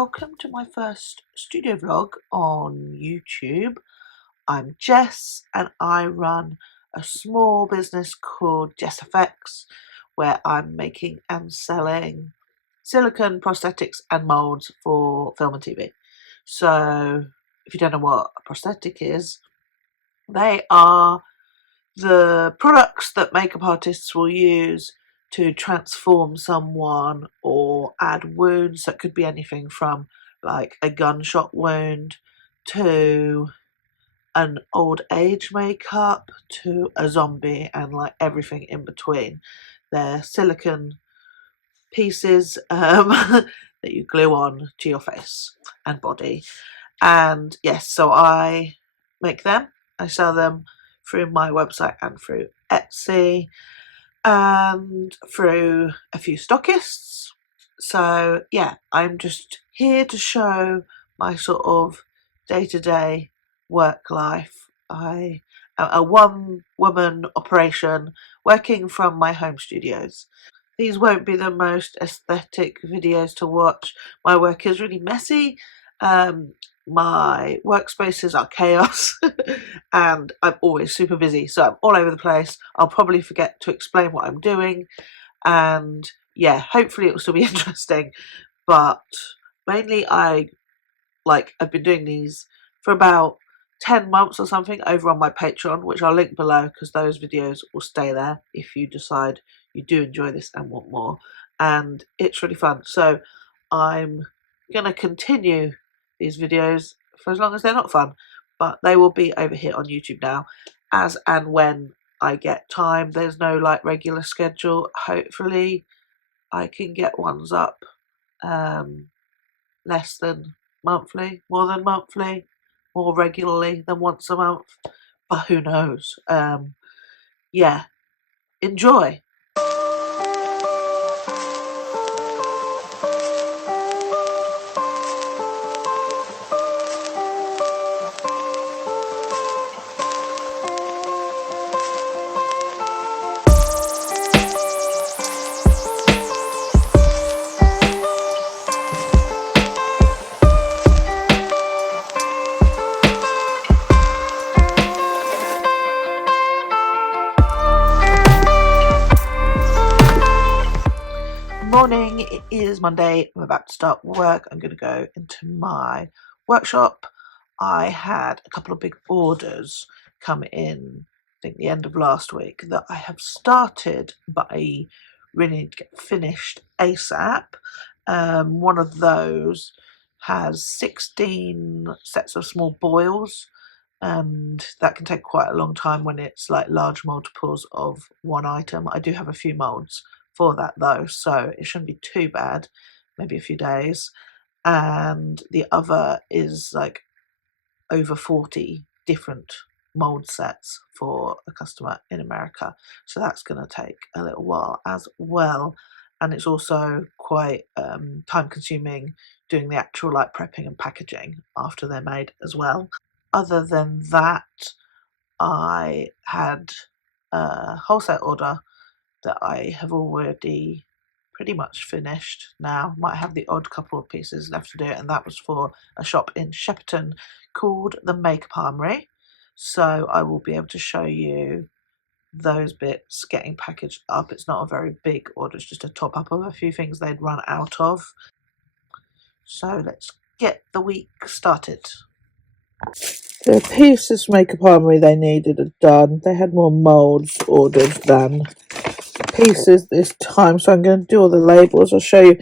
welcome to my first studio vlog on YouTube. I'm Jess and I run a small business called JessFX where I'm making and selling silicone prosthetics and moulds for film and TV. So if you don't know what a prosthetic is, they are the products that makeup artists will use to transform someone or add wounds. That could be anything from like a gunshot wound to an old age makeup to a zombie and like everything in between. They're silicone pieces that you glue on to your face and body. And yes, so I make them, I sell them through my website and through Etsy and through a few stockists. So yeah, I'm just here to show my sort of day-to-day work life. I am a one-woman operation working from my home studios. These won't be the most aesthetic videos to watch. My work is really messy. My workspaces are chaos and I'm always super busy, so I'm all over the place. I'll probably forget to explain what I'm doing, and yeah, hopefully it will still be interesting. But mainly I've been doing these for about 10 months or something over on my Patreon, which I'll link below because those videos will stay there if you decide you do enjoy this and want more. And it's really fun. So I'm going to continue these videos for as long as they're not fun, but they will be over here on YouTube now as and when I get time. There's no like regular schedule. Hopefully I can get ones up less than monthly, more than monthly, more regularly than once a month, but who knows. Yeah, enjoy. Morning, it is Monday. I'm about to start work. I'm going to go into my workshop. I had a couple of big orders come in, I think the end of last week, that I have started, but I really need to get finished ASAP. One of those has 16 sets of small boils, and that can take quite a long time when it's like large multiples of one item. I do have a few molds for that though, so it shouldn't be too bad, maybe a few days. And the other is like over 40 different mold sets for a customer in America, so that's going to take a little while as well. And it's also quite time consuming doing the actual like prepping and packaging after they're made as well. Other than that, I had a wholesale order that I have already pretty much finished now. Might have the odd couple of pieces left to do, and that was for a shop in Shepperton called the Makeup Armory. So I will be able to show you those bits getting packaged up. It's not a very big order, it's just a top up of a few things they'd run out of. So let's get the week started. The pieces Makeup Armory they needed are done. They had more moulds ordered than pieces this time, so I'm going to do all the labels. I'll show you,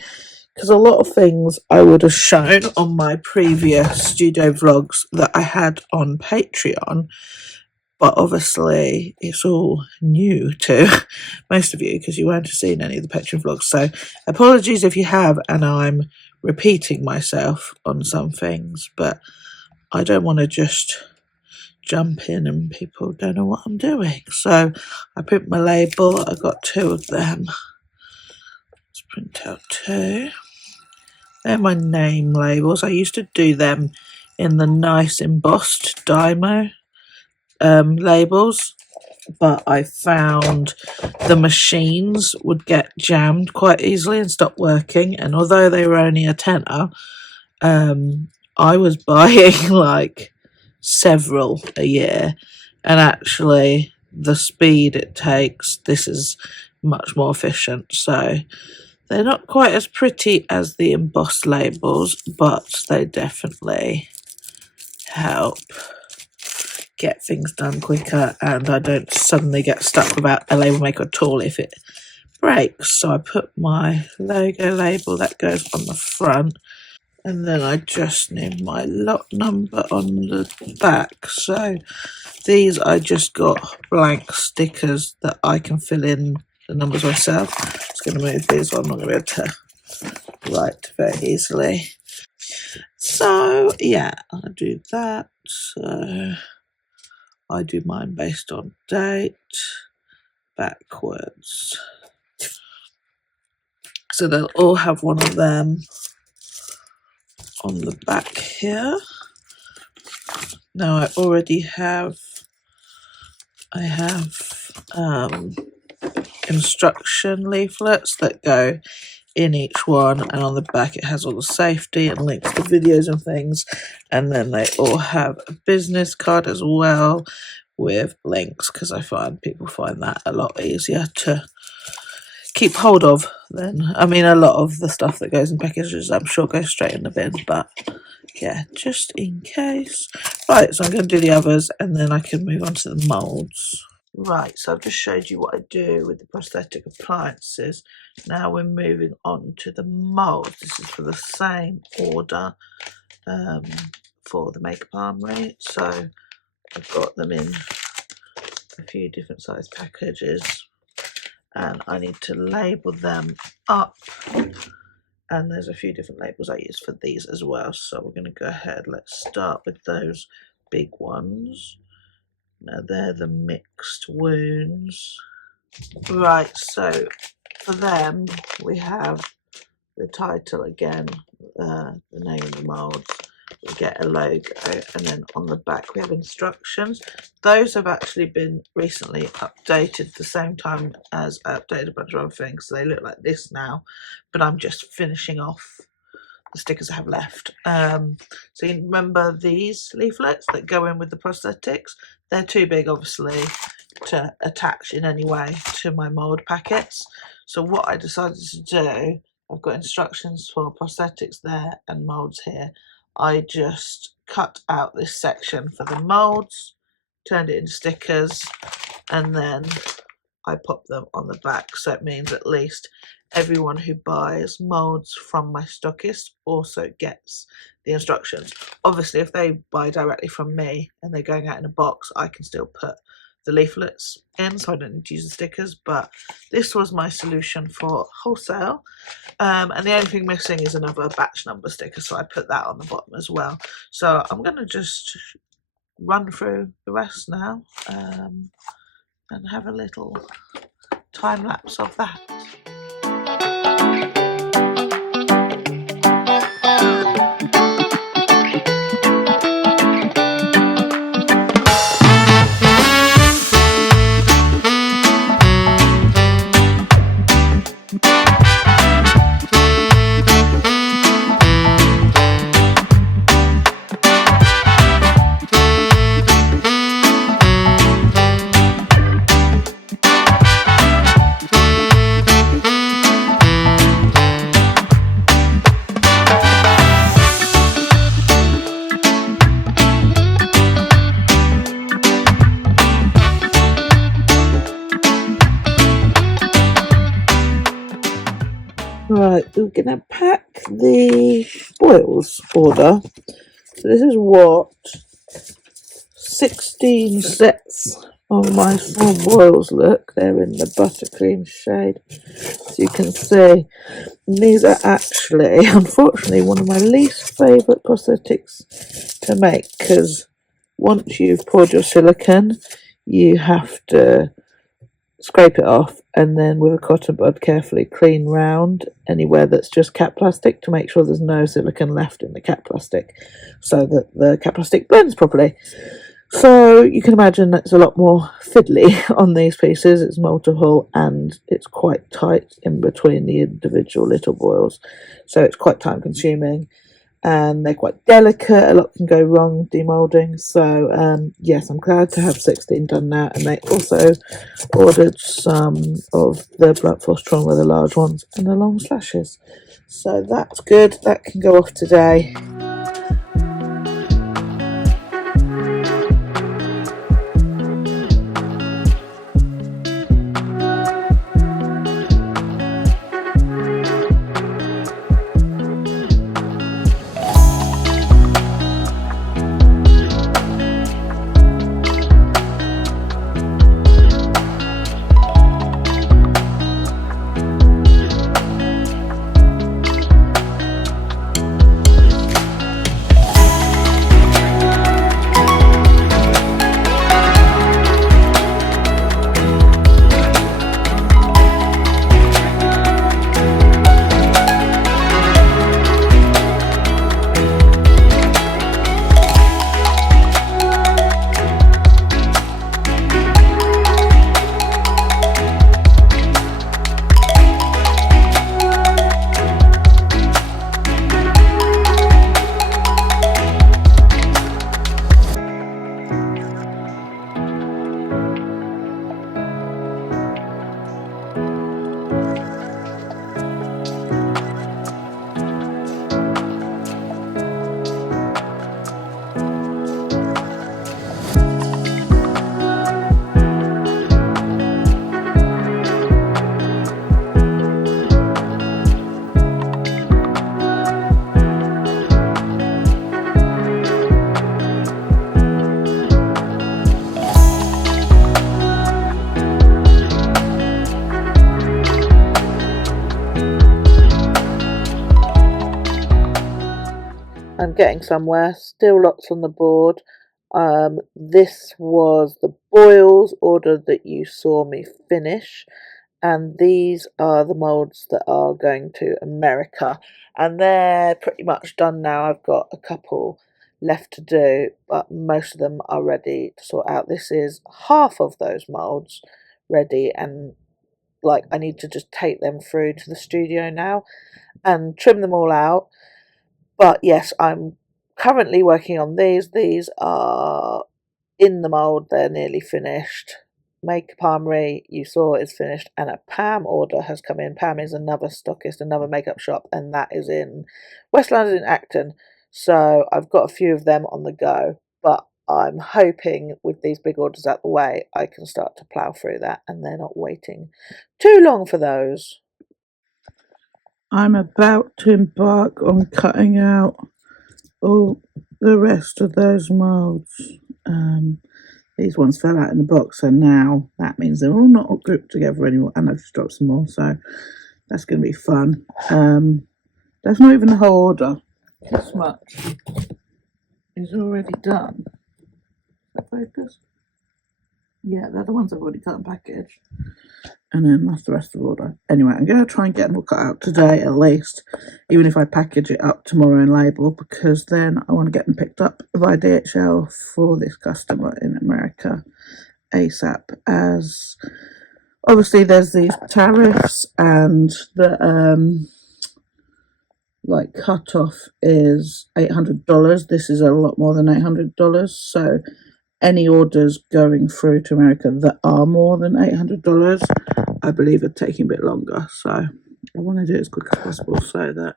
because a lot of things I would have shown on my previous studio vlogs that I had on Patreon, but obviously it's all new to most of you because you won't have seen any of the Patreon vlogs. So apologies if you have and I'm repeating myself on some things, but I don't want to just jump in and people don't know what I'm doing. So I print my label. I got two of them. Let's print out two. They're my name labels. I used to do them in the nice embossed Dymo labels, but I found the machines would get jammed quite easily and stop working, and although they were only a tenner, I was buying like several a year, and actually the speed it takes, this is much more efficient. So they're not quite as pretty as the embossed labels, but they definitely help get things done quicker, and I don't suddenly get stuck without a label maker at all if it breaks. So I put my logo label that goes on the front, and then I just need my lot number on the back. So these I just got blank stickers that I can fill in the numbers myself. I'm just going to move these, I'm not going to be able to write very easily. So yeah, I'll do that. So I do mine based on date backwards. So they'll all have one of them on the back here. Now I already have, instruction leaflets that go in each one, and on the back it has all the safety and links to videos and things, and then they all have a business card as well with links, because I find people find that a lot easier to keep hold of than, I mean, a lot of the stuff that goes in packages I'm sure goes straight in the bin, but yeah, just in case. Right, so I'm going to do the others and then I can move on to the moulds. Right, so I've just showed you what I do with the prosthetic appliances. Now we're moving on to the moulds. This is for the same order for the makeup armory. So I've got them in a few different size packages, and I need to label them up, and there's a few different labels I use for these as well. So we're going to go ahead, let's start with those big ones. Now they're the mixed wounds. Right, so for them we have the title again, the name of the moulds. We get a logo, and then on the back we have instructions. Those have actually been recently updated the same time as I updated a bunch of other things, so they look like this now, but I'm just finishing off the stickers I have left. So you remember these leaflets that go in with the prosthetics? They're too big obviously to attach in any way to my mould packets, so what I decided to do, I've got instructions for prosthetics there and moulds here. I just cut out this section for the moulds, turned it into stickers, and then I pop them on the back, so it means at least everyone who buys moulds from my stockist also gets the instructions. Obviously if they buy directly from me and they're going out in a box, I can still put the leaflets in, so I don't need to use the stickers, but this was my solution for wholesale. And the only thing missing is another batch number sticker, so I put that on the bottom as well. So I'm going to just run through the rest now and have a little time lapse of that. Right, we're going to pack the boils order. So this is what 16 sets of my small boils look. They're in the buttercream shade, so you can see. And these are actually, unfortunately, one of my least favourite prosthetics to make, because once you've poured your silicone, you have to scrape it off and then with a cotton bud carefully clean round anywhere that's just cap plastic to make sure there's no silicone left in the cap plastic, so that the cap plastic blends properly. So you can imagine that's a lot more fiddly on these pieces. It's multiple and it's quite tight in between the individual little boils, so it's quite time consuming. and they're quite delicate. A lot can go wrong demoulding. So yes, I'm glad to have 16 done now. And they also ordered some of the blunt force trauma, the large ones, and the long slashes. So that's good. That can go off today. I'm getting somewhere, still lots on the board. This was the boils order that you saw me finish, and these are the moulds that are going to America, and they're pretty much done now. I've got a couple left to do, but most of them are ready to sort out. This is half of those moulds ready, and like I need to just take them through to the studio now and trim them all out. But yes, I'm currently working on these. These are in the mould, they're nearly finished. Makeup Armory, you saw, is finished, and a Pam order has come in. Pam is another stockist, another makeup shop, and that is in West London in Acton. So I've got a few of them on the go, but I'm hoping with these big orders out the way, I can start to plough through that, and they're not waiting too long for those. I'm about to embark on cutting out all the rest of those moulds. These ones fell out in the box, so now that means they're all not all grouped together anymore, and I've just dropped some more, so that's going to be fun. That's not even the whole order. This much is already done. Is that focused? Yeah, they're the ones I've already cut and packaged. And then that's the rest of the order. Anyway, I'm going to try and get them all cut out today at least, even if I package it up tomorrow and label, because then I want to get them picked up by DHL for this customer in America ASAP, as obviously there's these tariffs and the like cutoff is $800. This is a lot more than $800, so any orders going through to America that are more than $800, I believe, are taking a bit longer. So I want to do it as quick as possible so that,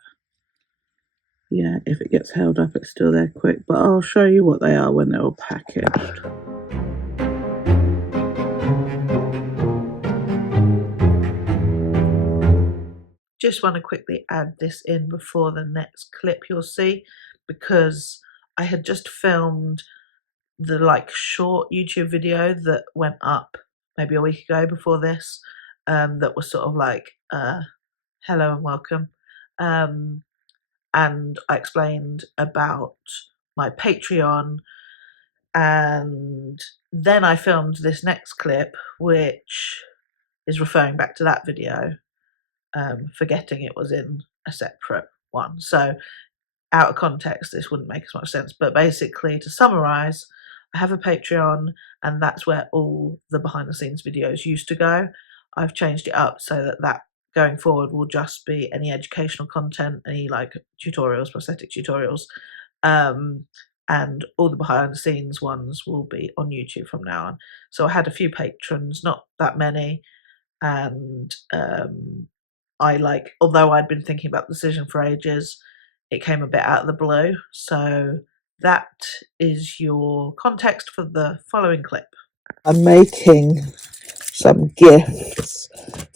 yeah, if it gets held up, it's still there quick. But I'll show you what they are when they're all packaged. Just want to quickly add this in before the next clip you'll see, because I had just filmed the like short YouTube video that went up maybe a week ago before this, that was sort of like hello and welcome, and I explained about my Patreon, and then I filmed this next clip which is referring back to that video, forgetting it was in a separate one. So out of context, this wouldn't make as much sense. But basically, to summarize, I have a Patreon, and that's where all the behind the scenes videos used to go. I've changed it up so that that going forward will just be any educational content, any like tutorials, prosthetic tutorials, and all the behind the scenes ones will be on YouTube from now on. So I had a few patrons, not that many, and although I'd been thinking about the decision for ages, it came a bit out of the blue. So that is your context for the following clip. I'm making some gifts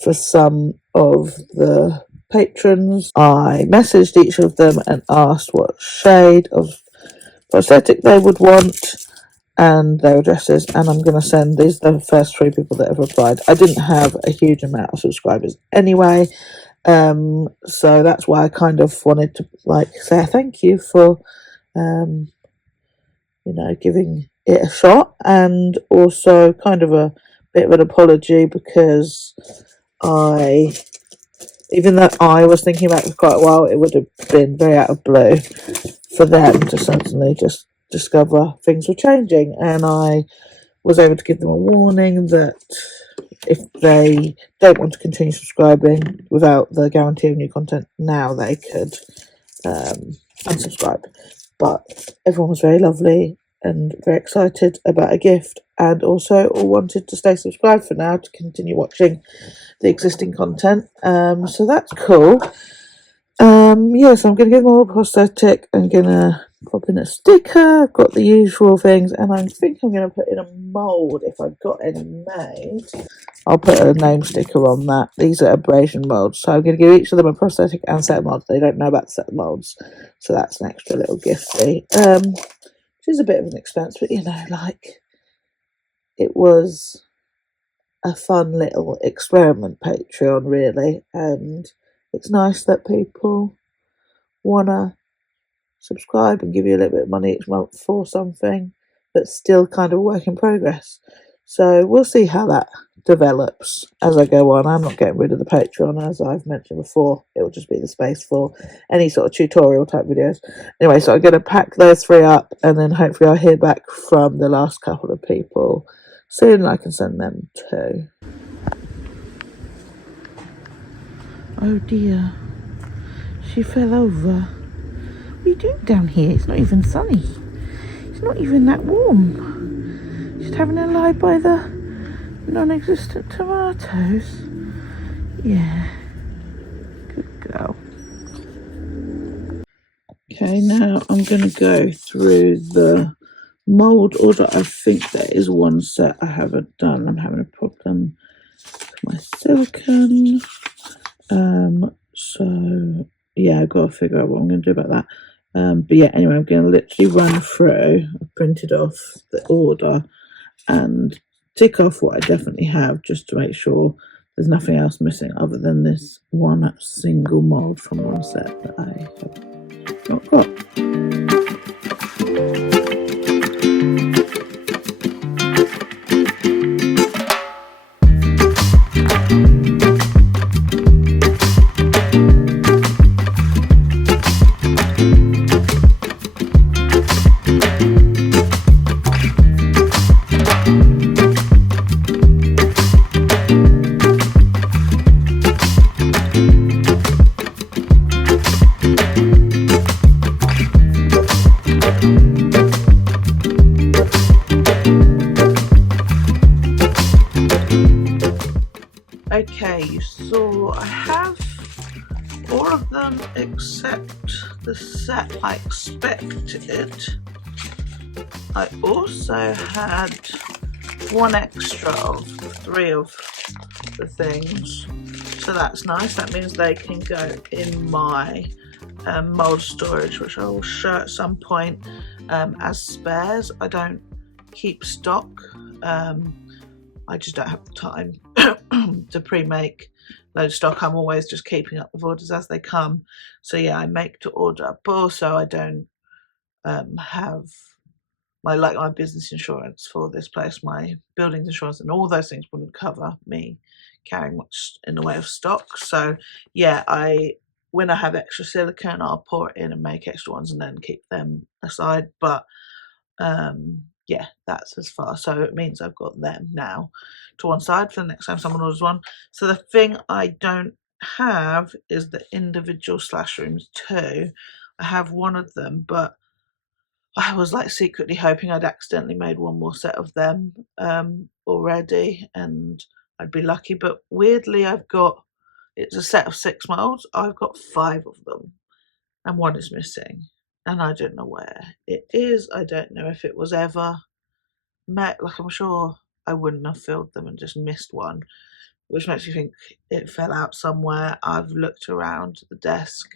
for some of the patrons. I messaged each of them and asked what shade of prosthetic they would want and their addresses, and I'm going to send these the first 3 people that have replied. I didn't have a huge amount of subscribers anyway, so that's why I kind of wanted to say thank you for giving it a shot, and also kind of a bit of an apology because even though I was thinking about it for quite a while, it would have been very out of blue for them to suddenly just discover things were changing, and I was able to give them a warning that if they don't want to continue subscribing without the guarantee of new content now, they could unsubscribe. But everyone was very lovely and very excited about a gift, and also all wanted to stay subscribed for now to continue watching the existing content. So that's cool. So I'm going to give them all a prosthetic. I'm going to pop in a sticker. I've got the usual things, and I think I'm going to put in a mould if I've got any made. I'll put a name sticker on that. These are abrasion moulds, so I'm going to give each of them a prosthetic and set of moulds. They don't know about the set of moulds, so that's an extra little gifty. Which is a bit of an expense, but it was a fun little experiment Patreon, really, and it's nice that people want to subscribe and give you a little bit of money each month for something that's still kind of a work in progress. So we'll see how that develops as I go on. I'm not getting rid of the Patreon, as I've mentioned before. It will just be the space for any sort of tutorial type videos. Anyway, so I'm going to pack those 3 up, and then hopefully I'll hear back from the last couple of people soon, and I can send them too. Oh dear, she fell over. What are you doing down here? It's not even sunny. It's not even that warm. Just having a lie by the non-existent tomatoes. Yeah, good girl. Okay, now I'm going to go through the mould order. I think there is one set I haven't done. I'm having a problem with my silicone. So yeah, I've got to figure out what I'm going to do about that. But yeah, anyway, I'm going to literally run through. I've printed off the order and tick off what I definitely have, just to make sure there's nothing else missing other than this one single mould from one set that I have not got. Okay, you saw I have all of them except the set I expected. I also had one extra of 3 of the things, so that's nice. That means they can go in my mould storage, which I will show at some point as spares. I don't keep stock. I just don't have the time to pre-make load of stock. I'm always just keeping up with orders as they come. So yeah, I make to order, but also I don't have my business insurance for this place, my buildings insurance, and all those things wouldn't cover me carrying much in the way of stock. So yeah, when I have extra silicone, I'll pour it in and make extra ones and then keep them aside. But yeah, that's as far. So it means I've got them now to one side for the next time someone orders one. So the thing I don't have is the individual slash rooms too. I have one of them, but I was like secretly hoping I'd accidentally made one more set of them already and I'd be lucky. But weirdly, it's a set of 6 molds. I've got 5 of them and one is missing. And I don't know where it is. I don't know if it was ever met. Like, I'm sure I wouldn't have filled them and just missed one, which makes me think it fell out somewhere. I've looked around the desk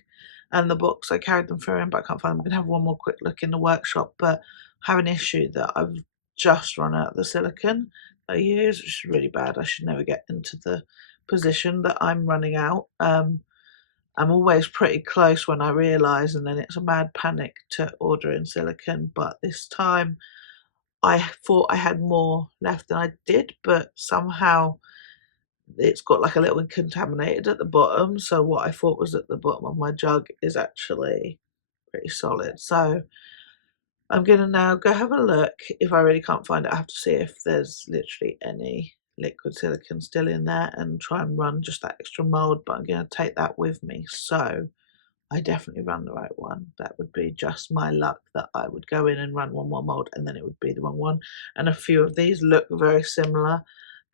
and the books. I carried them through in, but I can't find them. I'm going to have one more quick look in the workshop, but I have an issue that I've just run out of the silicone I use, which is really bad. I should never get into the position that I'm running out. I'm always pretty close when I realise, and then it's a mad panic to order in silicone. But this time I thought I had more left than I did, but somehow it's got like a little contaminated at the bottom. So what I thought was at the bottom of my jug is actually pretty solid. So I'm going to now go have a look. If I really can't find it, I have to see if there's literally any liquid silicone still in there and try and run just that extra mold, but I'm going to take that with me. So I definitely run the right one. That would be just my luck that I would go in and run one more mold and then it would be the wrong one. And a few of these look very similar.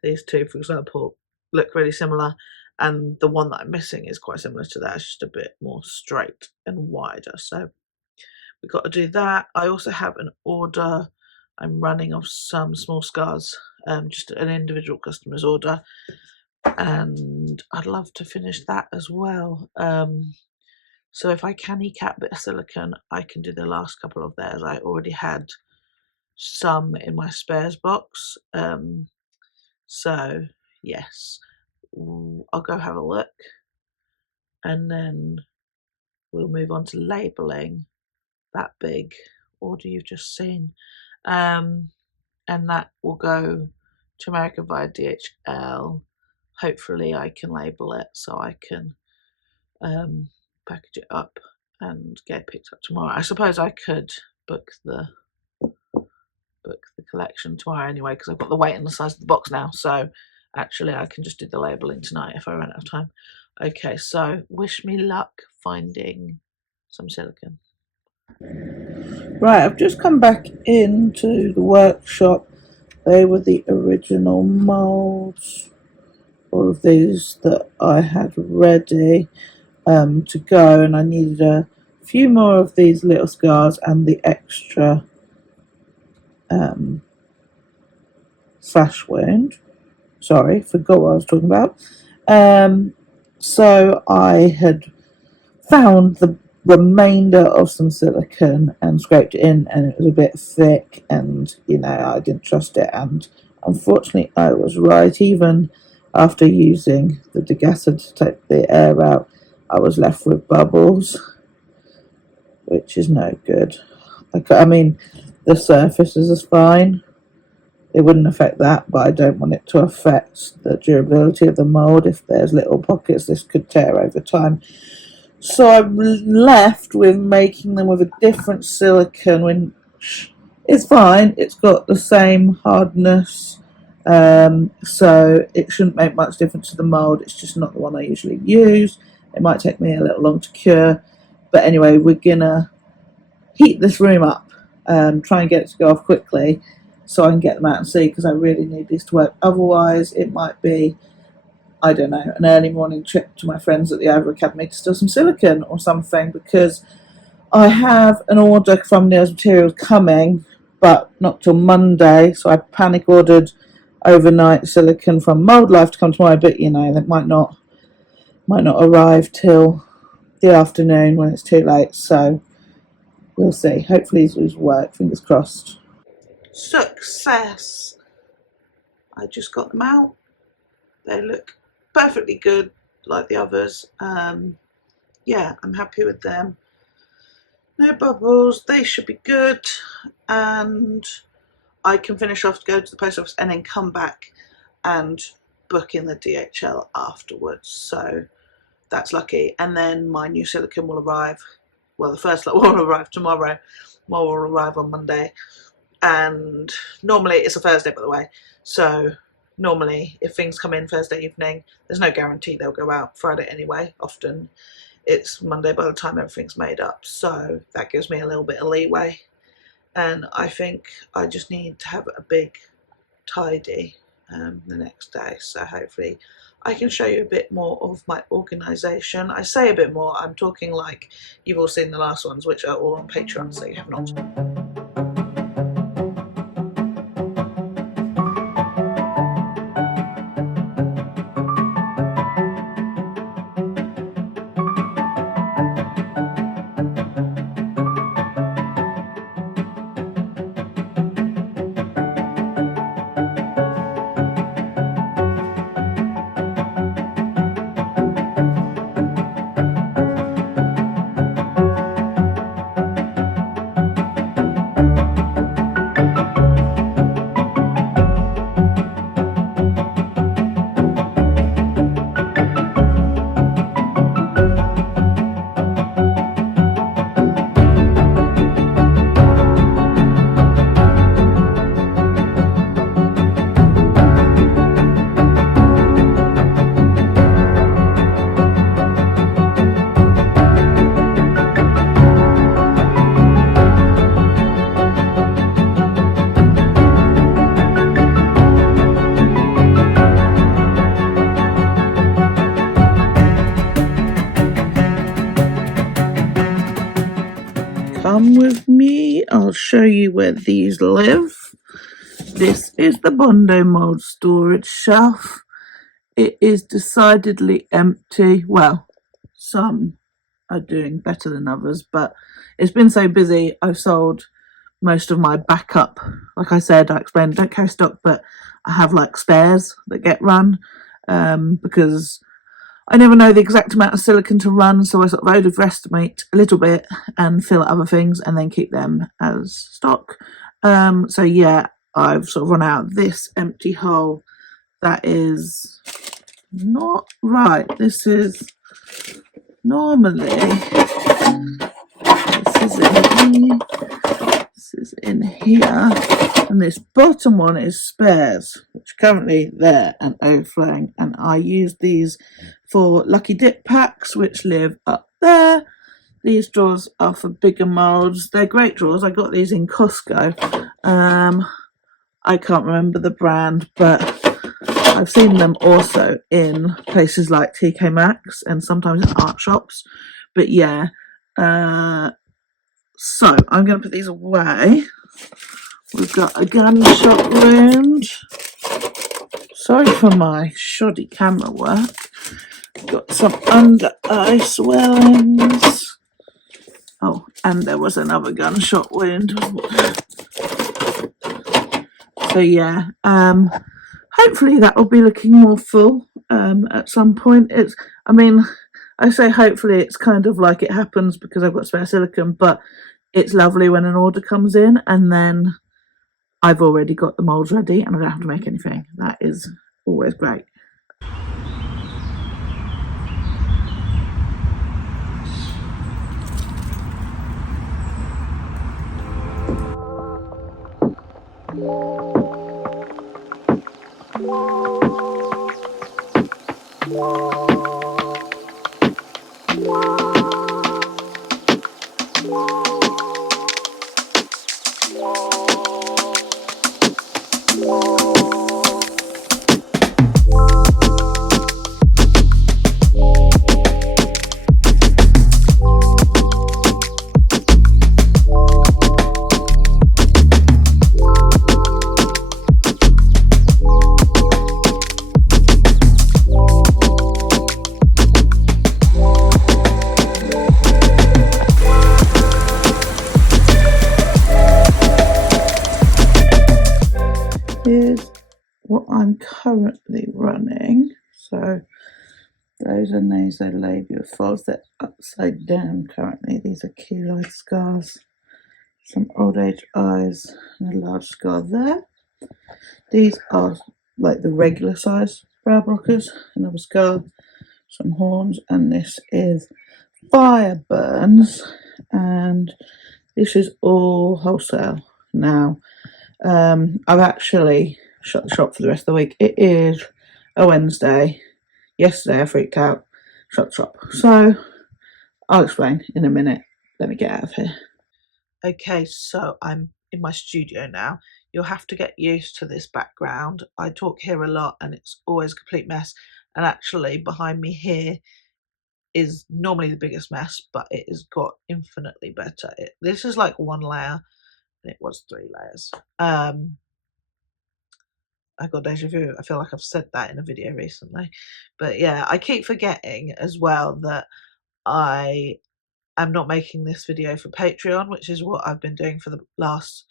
These two, for example, look really similar, and the one that I'm missing is quite similar to that. It's just a bit more straight and wider. So we've got to do that. I also have an order I'm running of some small scars, just an individual customer's order, and I'd love to finish that as well. So if I can eke out a bit of silicone, I can do the last couple of theirs. I already had some in my spares box. So yes, I'll go have a look and then we'll move on to labelling that big order you've just seen. And that will go to America via DHL. Hopefully I can label it so I can package it up and get it picked up tomorrow. I suppose I could book the collection tomorrow anyway, because I've got the weight and the size of the box now. So actually I can just do the labelling tonight if I run out of time. Okay, so wish me luck finding some silicone. Right, I've just come back into the workshop. They were the original moulds, all of these that I had ready to go, and I needed a few more of these little scars and the extra slash wound. Sorry, forgot what I was talking about. So I had found the remainder of some silicone and scraped it in, and it was a bit thick, and I didn't trust it, and unfortunately I was right. Even after using the degasser to take the air out, I was left with bubbles, which is no good. I mean, the surface is fine, it wouldn't affect that, but I don't want it to affect the durability of the mould. If there's little pockets, this could tear over time. So I'm left with making them with a different silicone, which is fine. It's got the same hardness, so it shouldn't make much difference to the mould. It's just not the one I usually use. It might take me a little long to cure, but anyway, we're gonna heat this room up, try and get it to go off quickly so I can get them out and see, because I really need these to work. Otherwise it might be, I don't know, an early morning trip to my friends at the Ivory Academy to steal some silicone or something, because I have an order from Neil's Materials coming, but not till Monday, so I panic ordered overnight silicone from Mould Life to come tomorrow, but that might not arrive till the afternoon when it's too late, so we'll see. Hopefully these will work, fingers crossed. Success! I just got them out. They look perfectly good like the others. Yeah, I'm happy with them. No bubbles, they should be good, and I can finish off to go to the post office and then come back and book in the DHL afterwards, so that's lucky. And then my new silicone will arrive, well, the first lot will arrive tomorrow, more will arrive on Monday, and normally it's a Thursday, by the way, so normally if things come in Thursday evening, there's no guarantee they'll go out Friday anyway. Often it's Monday by the time everything's made up, so that gives me a little bit of leeway. And I think I just need to have a big tidy the next day, so hopefully I can show you a bit more of my organisation. I say a bit more, I'm talking like you've all seen the last ones, which are all on Patreon, so you have not. Come with me, I'll show you where these live. This is the Bondo mould storage shelf. It is decidedly empty. Well, some are doing better than others, but it's been so busy I've sold most of my backup. Like I said, I explained, don't carry stock, but I have like spares that get run because I never know the exact amount of silicone to run, so I sort of overestimate a little bit and fill other things and then keep them as stock. So yeah, I've sort of run out this empty hole. That is not right. This is normally, this is in here, and this bottom one is spares, which currently there and overflowing, and I use these for lucky dip packs, which live up there. These drawers are for bigger molds. They're great drawers. I got these in Costco. I can't remember the brand, but I've seen them also in places like TK Maxx and sometimes in art shops. But yeah, so I'm going to put these away. We've got a gunshot wound. Sorry for my shoddy camera work. Got some under eye swellings. Oh, and there was another gunshot wound. So yeah, hopefully that will be looking more full at some point. I say hopefully, it's kind of like it happens because I've got spare silicone, but it's lovely when an order comes in and then I've already got the molds ready and I don't have to make anything. That is always great. Here's what I'm currently running. So those are nasolabial folds. They're upside down currently. These are keloid scars, some old age eyes, and a large scar there. These are like the regular size brow blockers. Another scar, some horns, and this is fire burns, and this is all wholesale now. I've actually shut the shop for the rest of the week. It is a Wednesday. Yesterday I freaked out, shut the shop. So I'll explain in a minute. Let me get out of here. Okay, so I'm in my studio now. You'll have to get used to this background. I talk here a lot and it's always a complete mess. And actually behind me here is normally the biggest mess, but it has got infinitely better. This is like one layer and it was 3 layers. I got deja vu. I feel like I've said that in a video recently. But yeah, I keep forgetting as well that I am not making this video for Patreon, which is what I've been doing for the last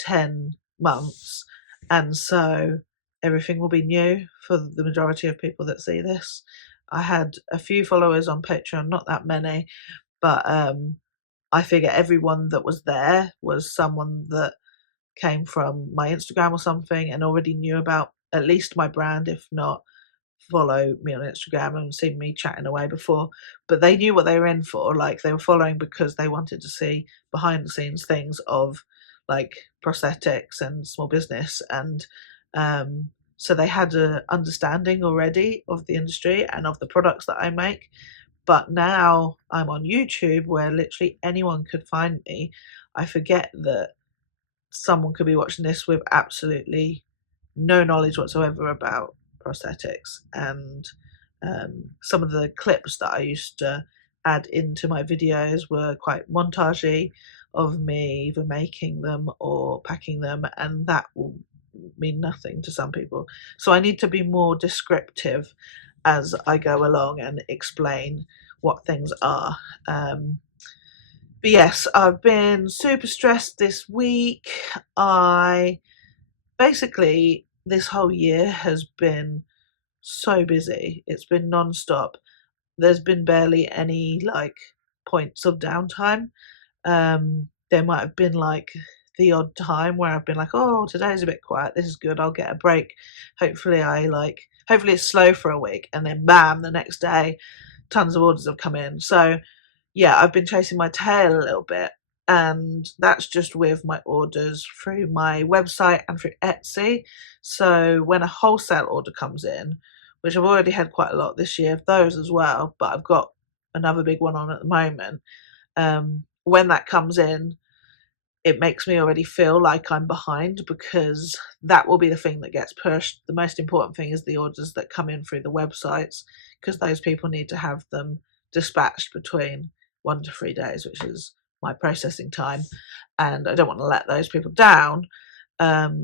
10 months. And so everything will be new for the majority of people that see this. I had a few followers on Patreon, not that many, but I figure everyone that was there was someone that came from my Instagram or something and already knew about at least my brand, if not follow me on Instagram and seen me chatting away before. But they knew what they were in for. Like, they were following because they wanted to see behind the scenes things of like prosthetics and small business, and so they had an understanding already of the industry and of the products that I make. But now I'm on YouTube where literally anyone could find me. I forget that someone could be watching this with absolutely no knowledge whatsoever about prosthetics, and some of the clips that I used to add into my videos were quite montagey of me either making them or packing them, and that will mean nothing to some people. So I need to be more descriptive as I go along and explain what things are. But yes, I've been super stressed this week. I basically, this whole year has been so busy. It's been non-stop. There's been barely any like points of downtime. There might have been like the odd time where I've been like, oh, today's a bit quiet. This is good. I'll get a break. Hopefully it's slow for a week, and then bam, the next day, tons of orders have come in. So yeah, I've been chasing my tail a little bit, and that's just with my orders through my website and through Etsy. So when a wholesale order comes in, which I've already had quite a lot this year of those as well, but I've got another big one on at the moment. When that comes in, it makes me already feel like I'm behind, because that will be the thing that gets pushed. The most important thing is the orders that come in through the websites, because those people need to have them dispatched between 1 to 3 days, which is my processing time, and I don't want to let those people down.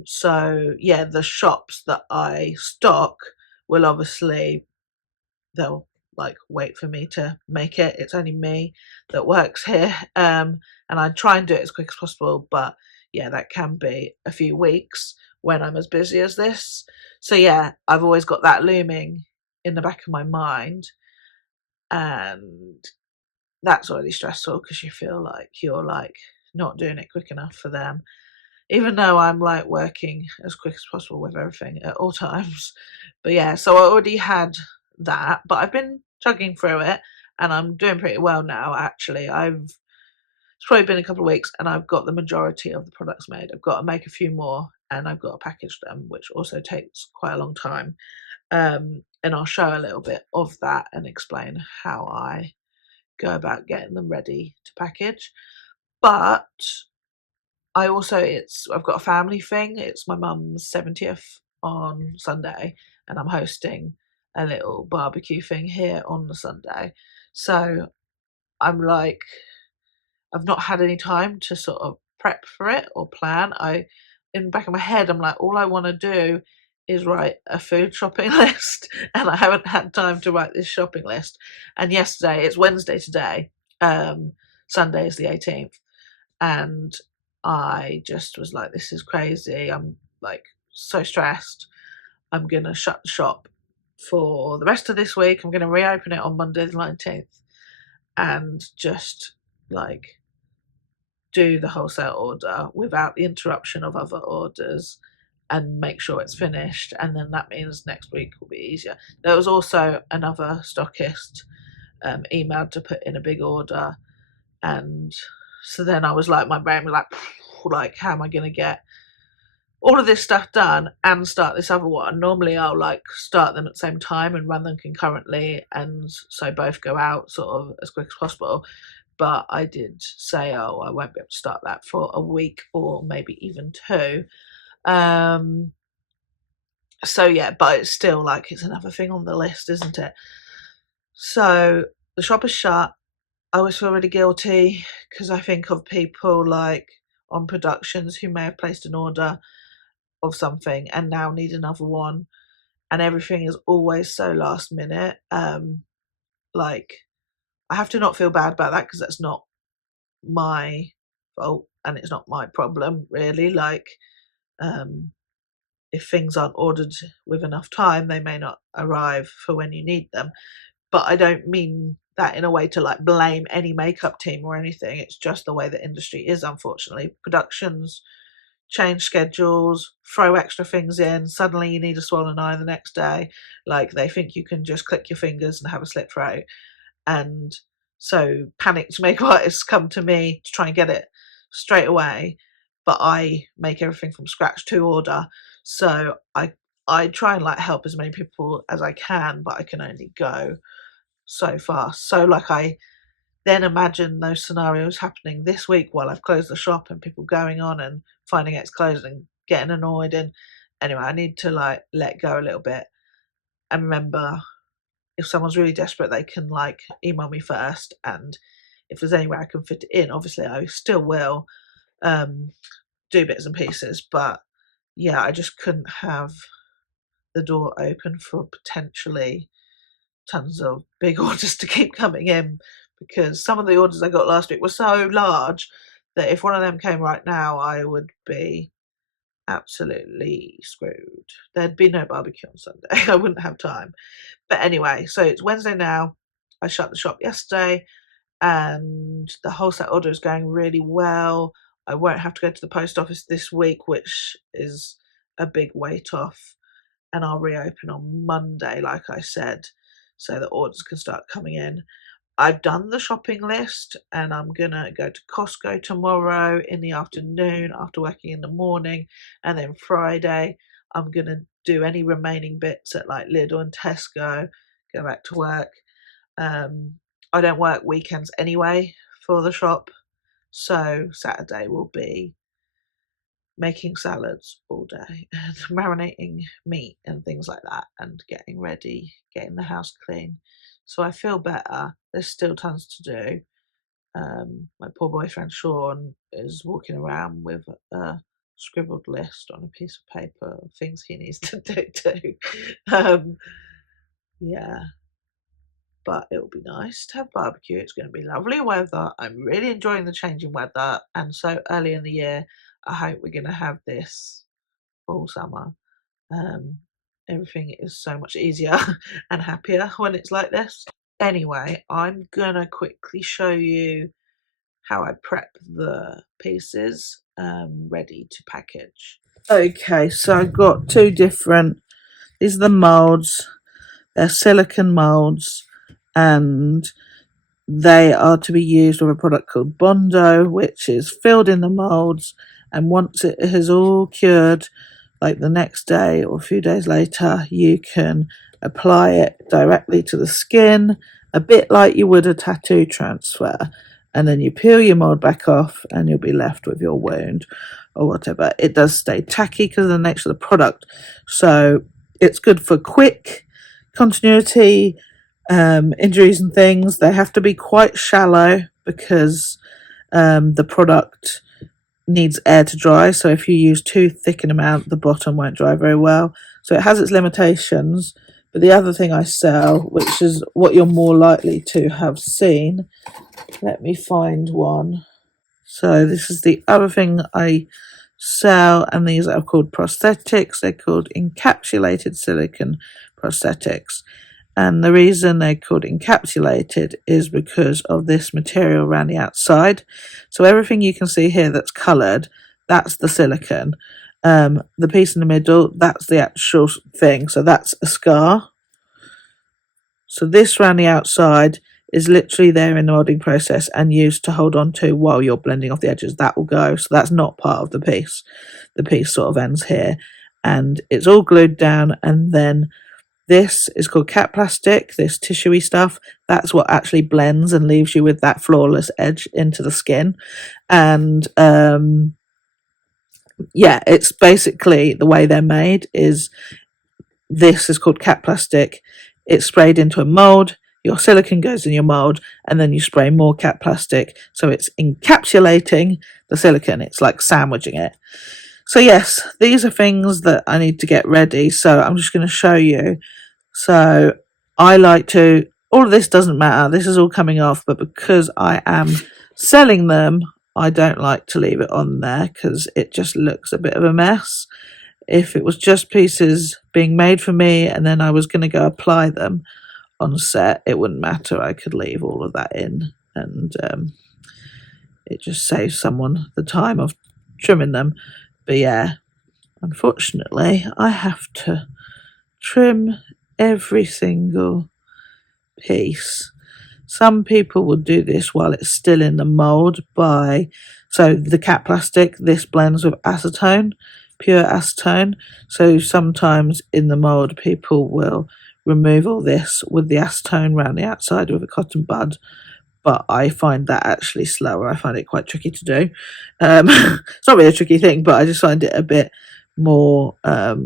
So yeah, the shops that I stock will obviously, they'll like wait for me to make it. It's only me that works here, and I try and do it as quick as possible, but yeah, that can be a few weeks when I'm as busy as this. So yeah, I've always got that looming in the back of my mind, and that's already stressful because you feel like you're like not doing it quick enough for them, even though I'm like working as quick as possible with everything at all times. But yeah, so I already had that, but I've been chugging through it and I'm doing pretty well now. Actually, it's probably been a couple of weeks and I've got the majority of the products made. I've got to make a few more and I've got to package them, which also takes quite a long time. And I'll show a little bit of that and explain how I go about getting them ready to package. But I've got a family thing. It's my mum's 70th on Sunday, and I'm hosting a little barbecue thing here on the Sunday. So I'm like, I've not had any time to sort of prep for it or plan. In the back of my head, I'm like, all I want to do is write a food shopping list, and I haven't had time to write this shopping list. And yesterday, it's Wednesday today, Sunday is the 18th, and I just was like, this is crazy. I'm like so stressed. I'm going to shut the shop for the rest of this week. I'm going to reopen it on Monday the 19th and just like do the wholesale order without the interruption of other orders and make sure it's finished. And then that means next week will be easier. There was also another stockist emailed to put in a big order, and so then I was like, my brain was like how am I going to get all of this stuff done and start this other one. Normally I'll like start them at the same time and run them concurrently, and so both go out sort of as quick as possible. But I did say, oh, I won't be able to start that for a week or maybe even two. So yeah, but it's still like, it's another thing on the list, isn't it? So the shop is shut. I always feel really guilty because I think of people like on productions who may have placed an order of something and now need another one, and everything is always so last minute. Like, I have to not feel bad about that because that's not my fault and it's not my problem really. Like, if things aren't ordered with enough time, they may not arrive for when you need them. But I don't mean that in a way to like blame any makeup team or anything. It's just the way the industry is, unfortunately. Productions change schedules, throw extra things in. Suddenly you need a swollen eye the next day. Like, they think you can just click your fingers and have a slit throat. And so panicked makeup artists come to me to try and get it straight away. But I make everything from scratch to order. So I try and like help as many people as I can, but I can only go so fast. So like, I then imagine those scenarios happening this week while I've closed the shop and people going on and finding it's closed and getting annoyed. And anyway, I need to like let go a little bit and remember, if someone's really desperate, they can like email me first, and if there's any way I can fit it in, obviously I still will do bits and pieces. But yeah, I just couldn't have the door open for potentially tons of big orders to keep coming in, because some of the orders I got last week were so large that if one of them came right now, I would be absolutely screwed. There'd be no barbecue on Sunday. I wouldn't have time. But anyway, so it's Wednesday now. I shut the shop yesterday and the wholesale order is going really well. I won't have to go to the post office this week, which is a big weight off, and I'll reopen on Monday, like I said, so that orders can start coming in. I've done the shopping list and I'm gonna go to Costco tomorrow in the afternoon after working in the morning, and then Friday I'm gonna do any remaining bits at like Lidl and Tesco, go back to work. I don't work weekends anyway for the shop, so Saturday will be making salads all day and marinating meat and things like that and getting ready, getting the house clean. So I feel better. There's still tons to do. My poor boyfriend Sean is walking around with a scribbled list on a piece of paper of things he needs to do too. Yeah, but it'll be nice to have barbecue. It's going to be lovely weather. I'm really enjoying the changing weather, and so early in the year, I hope we're going to have this all summer. Everything is so much easier and happier when it's like this. Anyway, I'm gonna quickly show you how I prep the pieces ready to package. Okay, so I've got two different, these are the molds, they're silicone molds, and they are to be used with a product called Bondo, which is filled in the molds, and once it has all cured, like the next day or a few days later, you can apply it directly to the skin, a bit like you would a tattoo transfer, and then you peel your mold back off and you'll be left with your wound or whatever. It does stay tacky because of the nature of the product, so it's good for quick continuity. Injuries and things, they have to be quite shallow because the product needs air to dry, so if you use too thick an amount, the bottom won't dry very well. So it has its limitations. But the other thing I sell, which is what you're more likely to have seen, let me find one. So this is the other thing I sell, and these are called prosthetics. They're called encapsulated silicone prosthetics. And the reason they're called encapsulated is because of this material around the outside. So everything you can see here that's coloured, that's the silicone. The piece in the middle, that's the actual thing. So that's a scar. So this around the outside is literally there in the moulding process and used to hold on to while you're blending off the edges. That will go, so that's not part of the piece. The piece sort of ends here, and it's all glued down. And then this is called cat plastic, this tissuey stuff. That's what actually blends and leaves you with that flawless edge into the skin. And yeah, it's basically the way they're made is this is called cat plastic. It's sprayed into a mold. Your silicone goes in your mold, and then you spray more cat plastic. So it's encapsulating the silicone. It's like sandwiching it. So yes, these are things that I need to get ready. So I'm just going to show you. So I like to, all of this doesn't matter. This is all coming off, but because I am selling them, I don't like to leave it on there because it just looks a bit of a mess. If it was just pieces being made for me and then I was going to go apply them on set, it wouldn't matter. I could leave all of that in, and it just saves someone the time of trimming them. But yeah, unfortunately, I have to trim every single piece. Some people will do this while it's still in the mold so the cat plastic, this blends with acetone, pure acetone. So sometimes in the mold, people will remove all this with the acetone around the outside with a cotton bud. But I find that actually slower. I find it quite tricky to do. It's not really a tricky thing, but I just find it a bit more, I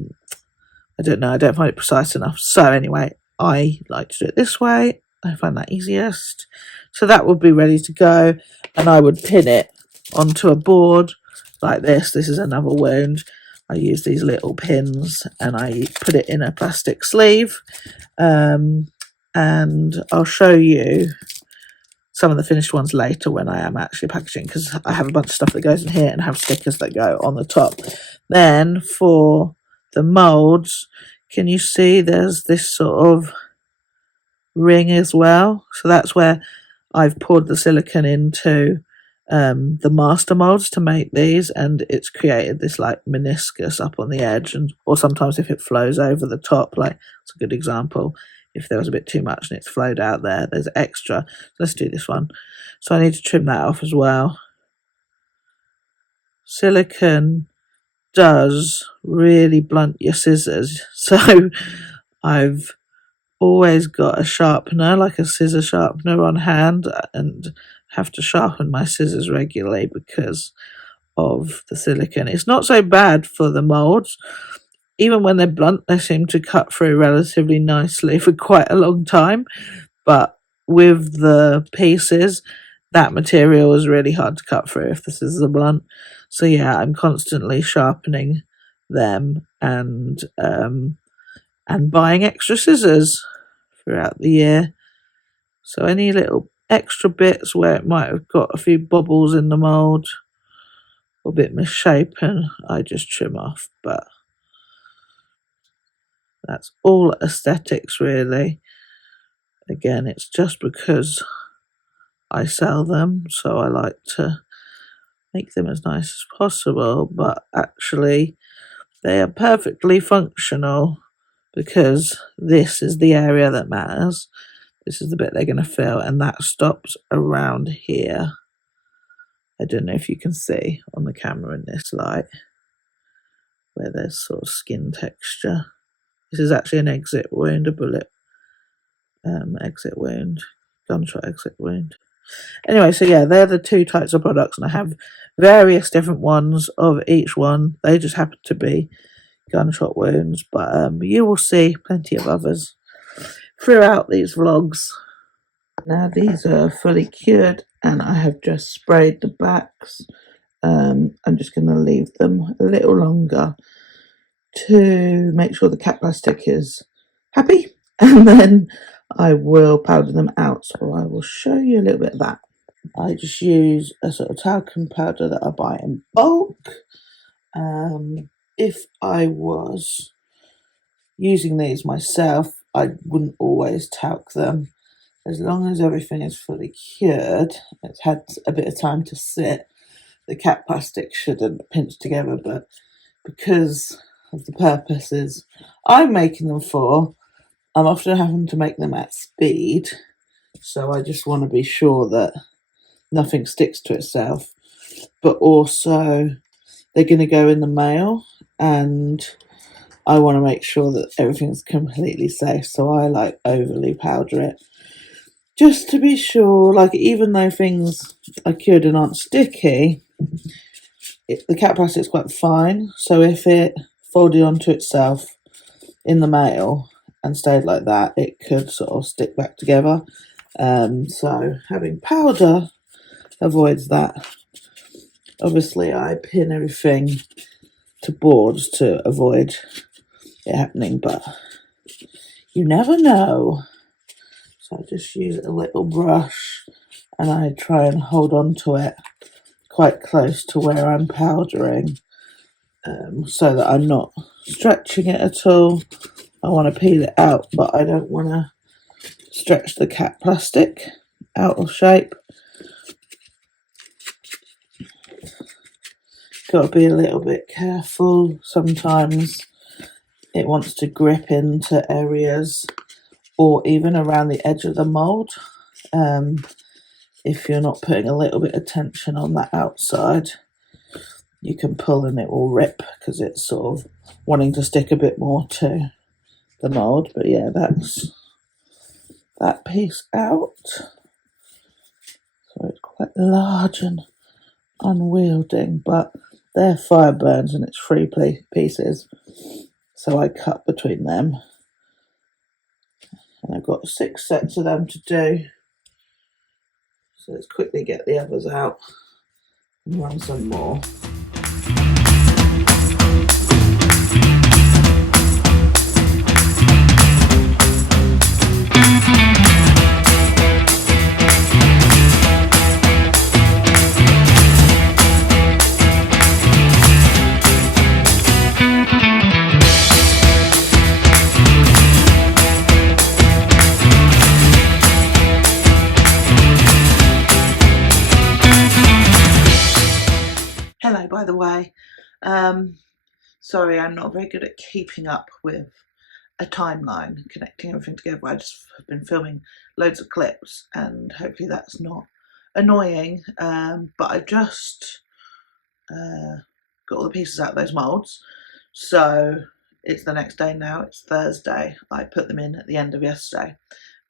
don't know, I don't find it precise enough. So anyway, I like to do it this way. I find that easiest. So that would be ready to go, and I would pin it onto a board like this. This is another wound. I use these little pins and I put it in a plastic sleeve, and I'll show you some of the finished ones later when I am actually packaging, because I have a bunch of stuff that goes in here and have stickers that go on the top. Then for the molds, can you see there's this sort of ring as well? So that's where I've poured the silicone into the master molds to make these, and it's created this like meniscus up on the edge, and or sometimes if it flows over the top, like it's a good example. If there was a bit too much and it's flowed out there, there's extra. So let's do this one. So I need to trim that off as well. Silicone does really blunt your scissors, so I've always got a sharpener, like a scissor sharpener on hand, and have to sharpen my scissors regularly because of the silicone. It's not so bad for the molds. Even when they're blunt, they seem to cut through relatively nicely for quite a long time. But with the pieces, that material is really hard to cut through if the scissors are blunt. So yeah, I'm constantly sharpening them and buying extra scissors throughout the year. So any little extra bits where it might have got a few bobbles in the mould or a bit misshapen, I just trim off. But that's all aesthetics really. Again, it's just because I sell them, so I like to make them as nice as possible, but actually they are perfectly functional because this is the area that matters. This is the bit they're going to fill, and that stops around here. I don't know if you can see on the camera in this light where there's sort of skin texture. This is actually an exit wound, a bullet exit wound, gunshot exit wound. Anyway, so yeah, they're the two types of products, and I have various different ones of each one. They just happen to be gunshot wounds, but you will see plenty of others throughout these vlogs. Now these are fully cured, and I have just sprayed the backs. I'm just going to leave them a little longer to make sure the cat plastic is happy, and then I will powder them out. So I will show you a little bit of that. I just use a sort of talcum powder that I buy in bulk. If I was using these myself, I wouldn't always talc them. As long as everything is fully cured, it's had a bit of time to sit, the cat plastic shouldn't pinch together, but because of the purposes I'm making them for, I'm often having to make them at speed So I just want to be sure that nothing sticks to itself. But also, they're going to go in the mail, and I want to make sure that everything's completely safe. So I like overly powder it just to be sure. Like, even though things are cured and aren't sticky, the cat plastic's quite fine. So if it folded onto itself in the mail and stayed like that, it could sort of stick back together. So having powder avoids that. Obviously, I pin everything to boards to avoid it happening, but you never know. So I just use a little brush and I try and hold on to it quite close to where I'm powdering, so that I'm not stretching it at all. I want to peel it out, but I don't want to stretch the cat plastic out of shape. Got to be a little bit careful. Sometimes it wants to grip into areas or even around the edge of the mould. If you're not putting a little bit of tension on that outside, you can pull and it will rip because it's sort of wanting to stick a bit more to the mould. But yeah, that's that piece out. So it's quite large and unwielding, but they're fire burns and it's 3 pieces. So I cut between them. And I've got 6 sets of them to do. So let's quickly get the others out and run some more. Hello, by the way. Sorry, I'm not very good at keeping up with a timeline, connecting everything together. I just have been filming loads of clips, and hopefully that's not annoying. But I've just got all the pieces out of those moulds. So it's the next day now, it's Thursday. I put them in at the end of yesterday.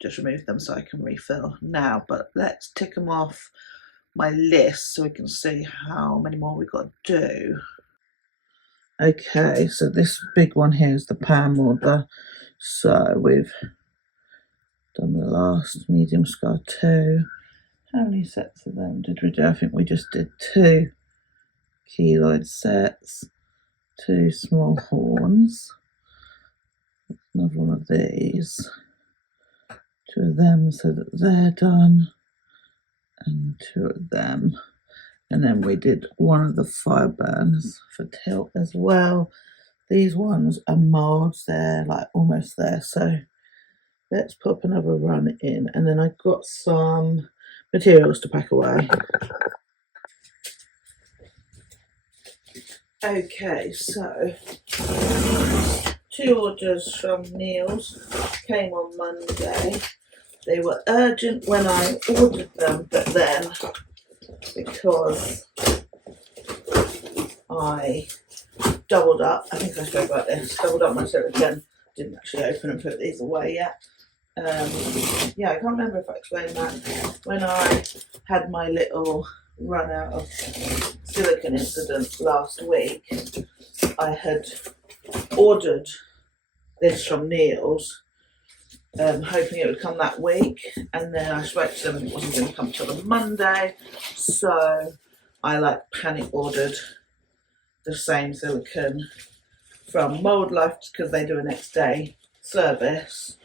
Just removed them so I can refill now. But let's tick them off my list so we can see how many more we've got to do. Okay, so this big one here is the pan mortar. So we've done the last medium scar 2. How many sets of them did we do? I think we just did 2 keloid sets, 2 small horns, another one of these, 2 of them so that they're done, and 2 of them. And then we did one of the fire burns for tilt as well. These ones are moulds, they're like almost there. So let's pop another run in. And then I've got some materials to pack away. Okay, so 2 orders from Neil's came on Monday. They were urgent when I ordered them, but then because I doubled up, I think I spoke about this, doubled up my silicone, didn't actually open and put these away yet. Yeah, I can't remember if I explained that. When I had my little run out of silicone incident last week, I had ordered this from Neil's, hoping it would come that week, and then I spoke to them and it wasn't going to come till the Monday, so I panic ordered the same silicone from Mould Life because they do a next day service,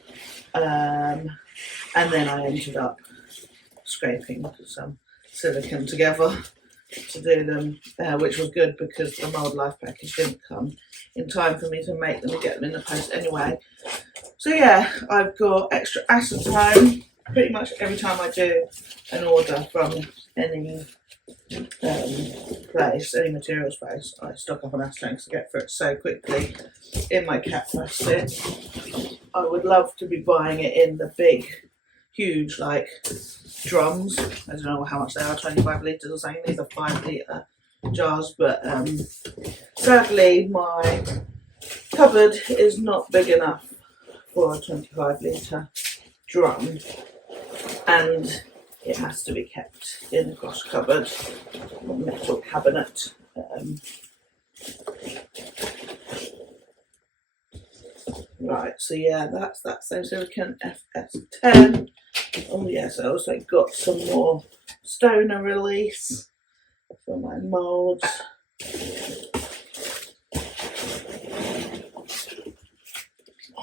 and then I ended up scraping some silicone together to do them, which was good because the Mould Life package didn't come in time for me to make them and get them in the post anyway. So yeah, I've got extra acetone pretty much every time I do an order from any place, any materials place. I stock up on acetone because I get through it so quickly in my cat plastic. I would love to be buying it in the big huge like drums. I don't know how much they are, 25 litres or something. These are 5 litre jars, but sadly my cupboard is not big enough for a 25 litre drum, and it has to be kept in a cross cupboard or metal cabinet. Right, so yeah, that's that same silicon FS10. Oh yes, I also got some more stoner release for my moulds.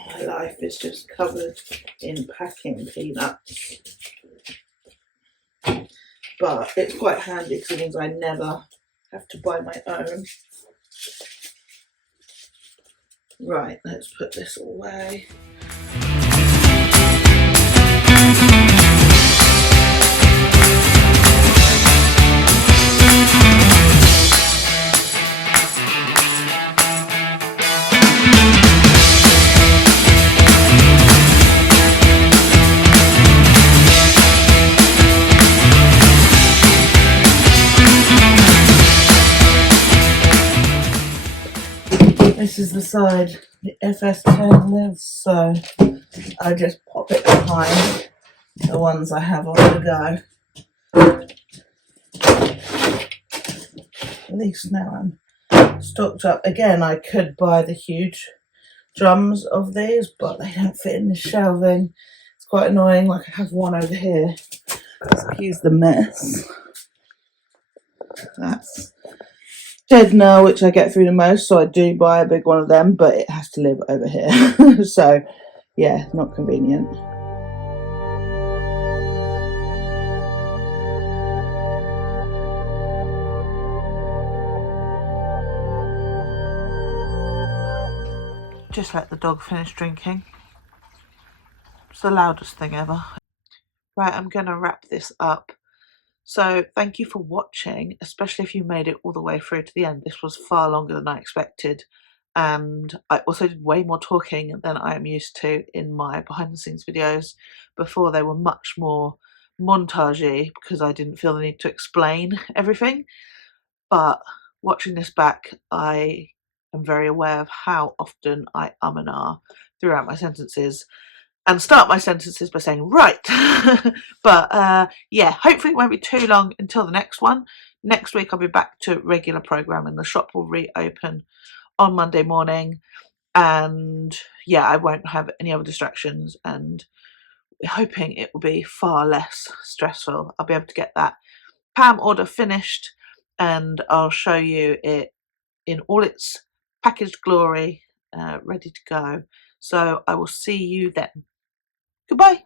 My life is just covered in packing peanuts, but it's quite handy because it means I never have to buy my own. Right, let's put this away. This is the side the FS10 lives, so I just pop it behind the ones I have on the go. At least now I'm stocked up. Again, I could buy the huge drums of these, but they don't fit in the shelving. It's quite annoying. Like, I have one over here. Excuse the mess. That's dead now, which I get through the most, so I do buy a big one of them, but it has to live over here. So yeah, not convenient. Just let the dog finish drinking. It's the loudest thing ever. Right, I'm going to wrap this up. So thank you for watching, especially if you made it all the way through to the end. This was far longer than I expected, and I also did way more talking than I am used to in my behind the scenes videos. Before, they were much more montagey because I didn't feel the need to explain everything. But watching this back, I am very aware of how often I and ah throughout my sentences, and start my sentences by saying right. But yeah, hopefully it won't be too long until the next one. Next week I'll be back to regular programming. The shop will reopen on Monday morning, and yeah, I won't have any other distractions, and we're hoping it will be far less stressful. I'll be able to get that PAM order finished, and I'll show you it in all its packaged glory, ready to go. So I will see you then. Goodbye.